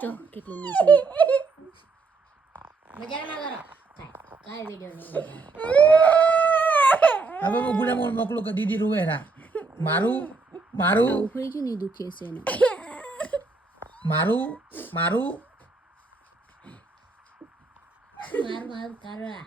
જો કેટલું નીકળ્યું મજાક ના કરો કાંઈ વિડીયો નહીં હવે હું ગુને મોકલું કે દીદી રૂવે રા મારું ઉખડી ગયું નહીં દુખે છે એને મારું મારું કરવા